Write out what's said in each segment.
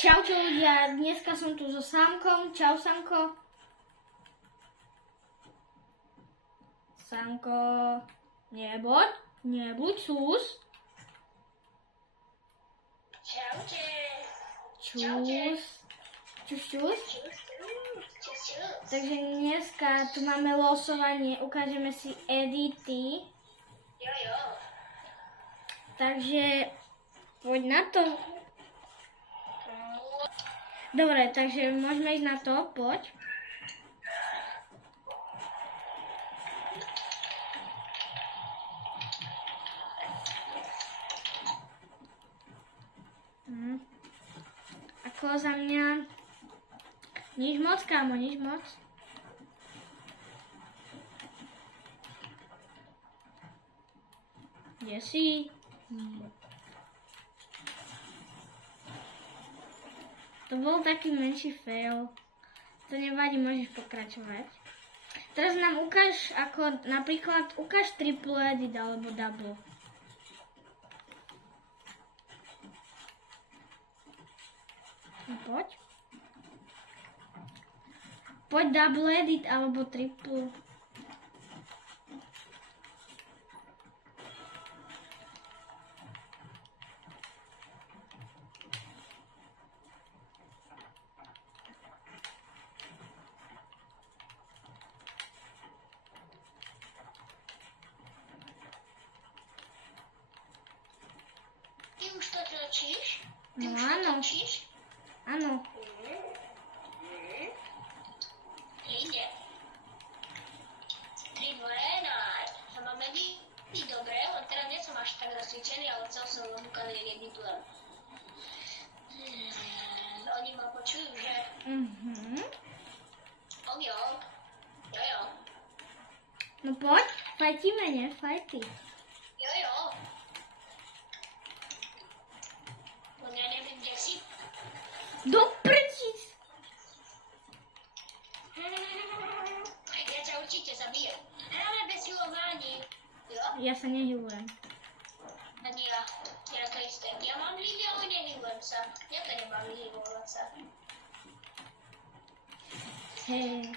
Čaute ľudia, dneska som tu so Sámkom. Čau Sámko. Sámko, nebuď sus. Čaute. Čus. Čus. Takže dneska tu máme losovanie, ukážeme si edity. Jo. Takže poď na to. Dobre, takže môžeme ísť na to, poď. Ako za mňa? Nič moc, kámo, nič moc. Kde si? To bol taký menší fail. To nevadí, môžeš pokračovať. Teraz nám ukáž, ako napríklad ukáž triple edit alebo double. Poď. Poď double edit alebo triple. Ty už to točíš? No áno. Áno. Ide. 3, 2, 1. To máme byť dobre, len teraz nie som až tak zasvičený, ale chcel som vám ukázať, jak editujem. Oni ma počujú, že? Jo. No poď, fajtíme, ne? Fajty. Jo. Len ja neviem, kde si. Do prčíc! Ja ťa určite zabijem. Hráme bez silování. Jo? Ja sa nehylujem. Ani ja. Ja to isté. Ja mám hýby, ale nehylujem sa. Ja to nemám hýbovať sa. Hej.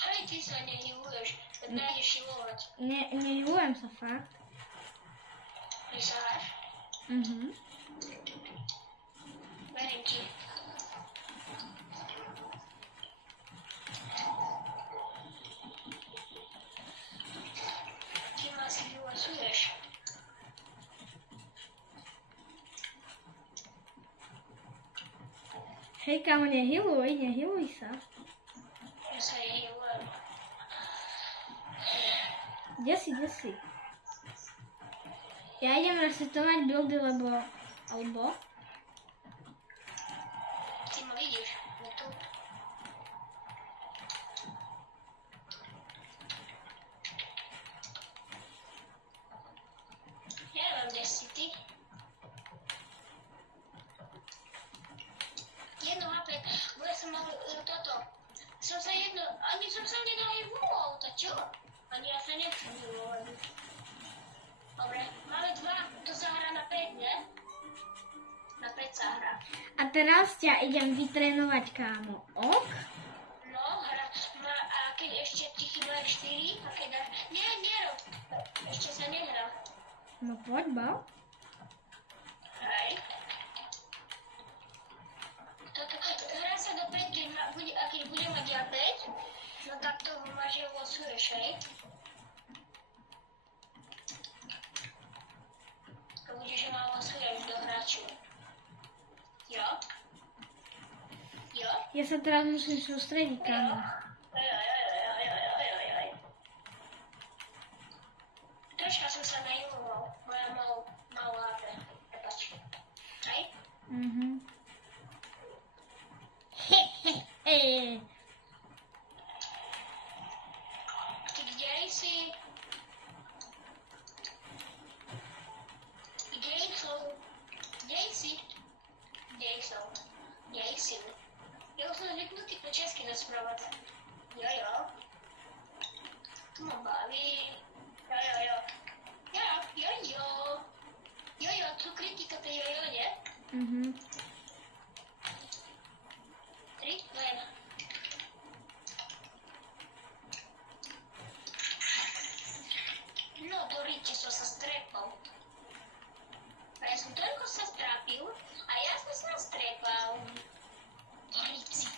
Aj ty sa nehýluješ, keď nájdeš hylovať. Nehylujem sa fakt. Vysáš? Verím ti. Ty ma si vylasuješ. Hej, kámo, nehyluj sa. Ja sa nehylujem. Kde si? Ja idem resetovať buildy, alebo? Ty ma vidíš, je tu. Ja neviem, kde si ty. Jedno HP, bo ja som mal toto. Ani som sa nenahyboval, to čo? Ani ja sa nechcem hylovať. Dobre, máme 2, to sa hrá na 5, ne? Na 5 sa hrá. A teraz ťa idem vytrénovať, kámo. Ok? No, a keď ešte ti chýbajú 4, a keď dáš... Nerob, ešte sa nehrá. No poď, bal. Hej. Hrá sa do 5, keď bude mať ja 5, no tak to máš je losuješ, hej? To bude, že ma losuješ do hráču. Jo? Ja sa teraz musím sústrediť, kámo. Oj. Troška som sa nahyloval, moja malá HP. Prepač. Hej? Ty kde si? Kde si? Ja už som zvyknutý po česky rozprávať. Jo. To ma baví. Jo. Jo, to kritika tej jojo Mhm. 3, 2, 1. No, do riči som sa strepal. A ja som toľko sa strápil a ja som sa strepal. Do riči.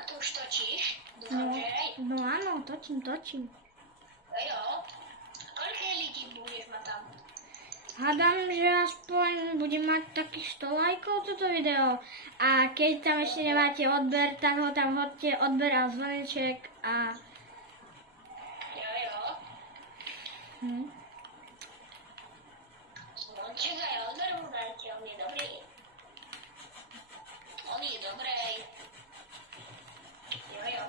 A to už točíš? Dúfam, že hej. No áno, točím. Jo. A koľko ľudí budeš mať tam? Hádam, že aspoň budem mať takých 100 lajkov toto video. A keď tam ešte nemáte odber, tak ho tam hodte odber a zvoneček a... Jo. Zvonček aj odber mu dajte, on je dobrý. On je dobrej. Jo.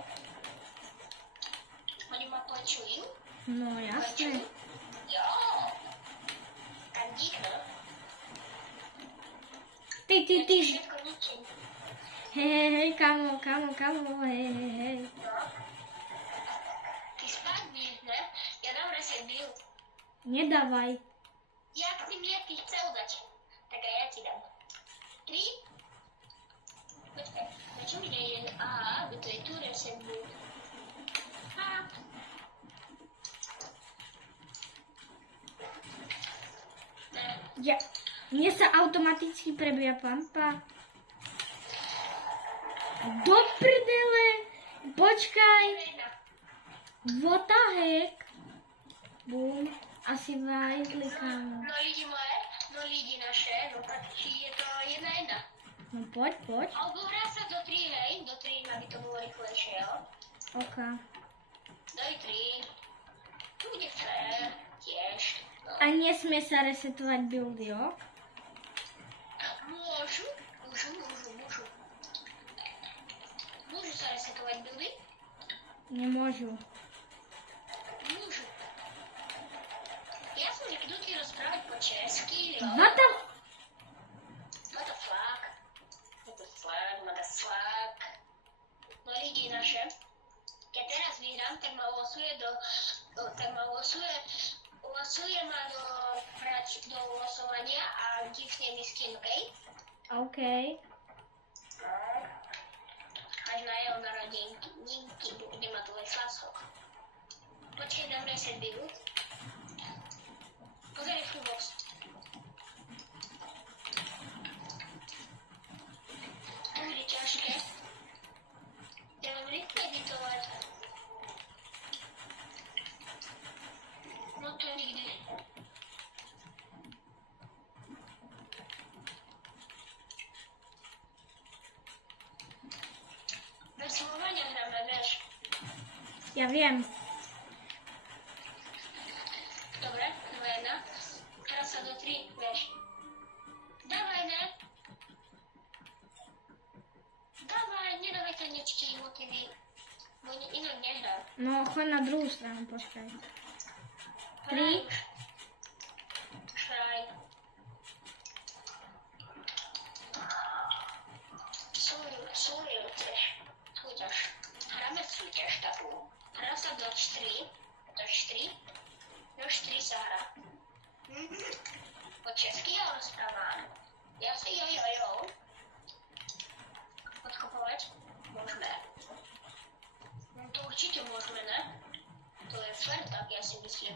Oni ma počujú? No jasné. Jo. Tak díkno. Ty. Všetko ničím. Hej, kamo, hej. No. Ty spadneš, ne? Ja dám reset build. Nedávaj. Jak ty mi ty chcel dať? Tak aj ja ti dám. 3. Počkaj, na čo mi nejde? Aha, to je tu reset build. Ja, mne sa automaticky prebíja pampa. Do prdele! Počkaj! What the heck? Bum. Asi vajzli, kámo. No lidi moje, no lidi naše, no tak či je to 1-1. No poď. Alebo hrá sa do 3, hej? Do 3, aby to bolo rýchlejšie, jo? Ok. Daj 3. Tu bude fair, tiež. No. A nesmie sa resetovať build, jo? Môžu. Môžu sa resetovať buildy? Nemôžu. Môžu. Ja som nekdutý rozprávať po česky, jo? What the... What the fuck? No lidi naše, keď teraz vyhrám, tak ma losuje ma do losovania a gifne mi skin, okej? OK. Až na jeho narodenky bude mať tvoj flasok. Počkej, dám reset build. Pozeraj fullbox. To bude ťažké. Ja mám rýchle editovať. No to nikdy. Bez slovania hráme, vieš. Ja viem. Dobre, 2-1. Teraz sa do 3, vieš. Dávaj, ne? Dávaj, nedávaj tanečky, motivy. Bo inak nehrám. No, choď na druhú stranu, počkaj. 3. Šraj. Súriu chceš. Súťaž. Hráme súťaž takú. Hrá sa do 4. Do 4. Do 4 sa hrá. Po česky ja rozprávam. Ja si jo. Podkopovať? Môžeme. No to určite môžeme, ne? To je fair, tak ja si myslím.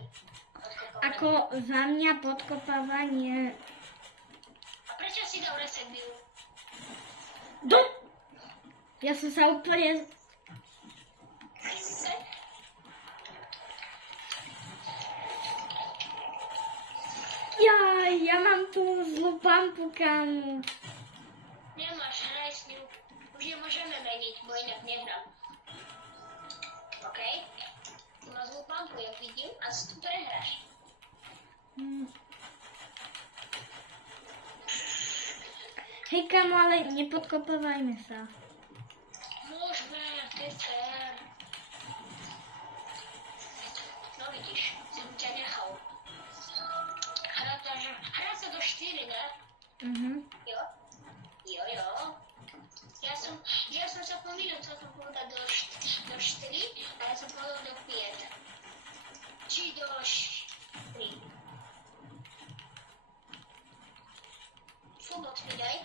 Ako za mňa podkopávanie... A prečo si dal reset build? Ja som sa úplne... Ja mám tú zlú pampu, kámo. Nemáš, hraj s ním. Už je môžeme meniť, bo inak nehrám. OK? Tu má zlú pampu, jak vidím, a si tu prehráš. Hej, kámo, ale nepodkopávajme sa. Môžeme, to je fér. No vidíš, som ťa nechal. Hrá sa do 4, ne? Jo. Ja som sa pomýlil, chcel som povedať do 4, a ja som povedal do 5. Či do 3. otvoriť aj.